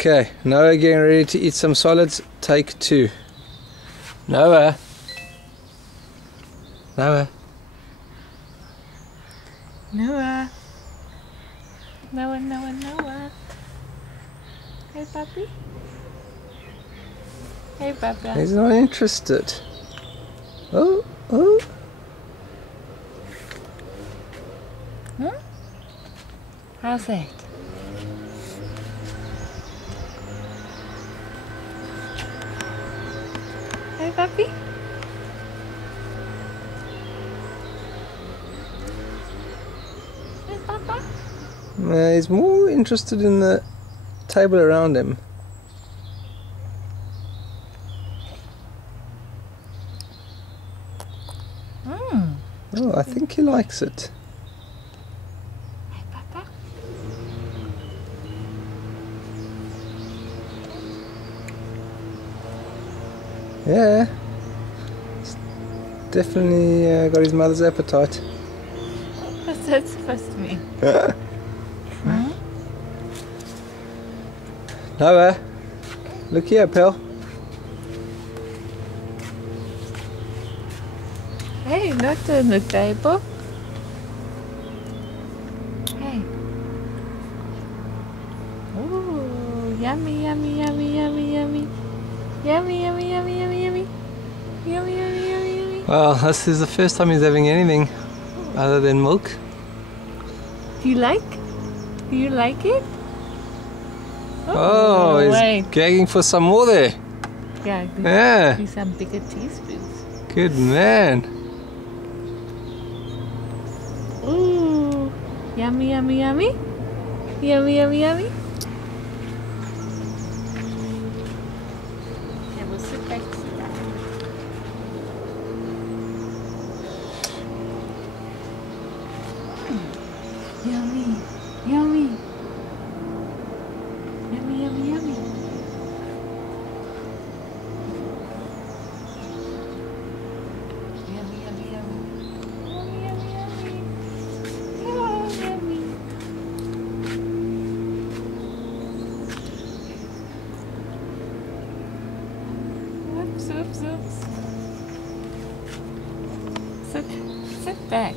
Okay, Noah getting ready to eat some solids. Take 2. Noah. Noah. Noah. Noah, Noah, Noah. Hey, puppy. Hey, Papa. He's not interested. Oh, oh. How's that? Hey, puppy. Hey, Papa. He's more interested in the table around him. Oh, I think he likes it. Hey, Papa. Yeah. He's definitely got his mother's appetite. What's that supposed to mean? Noah, look here, pal. Hey, not on the table. Hey. Ooh, yummy, yummy, yummy, yummy, yummy. Yummy, yummy, yummy, yummy, yummy. Yummy, yummy, yummy, yummy. Well, this is the first time he's having anything other than milk. Do you like? Do you like it? Oh, he's wait. gagging for some more there. Yeah, Yeah. do some bigger teaspoons. Good man. Ooh, yummy, yummy, yummy. Yummy, yummy, yummy. Okay, we'll sit back to sit down. Yummy, yummy. Yummy, yummy, yummy. Yummy, yummy, yummy. Yummy, yummy, yummy. Oh, yummy. Oops, oops, oops. Sit back.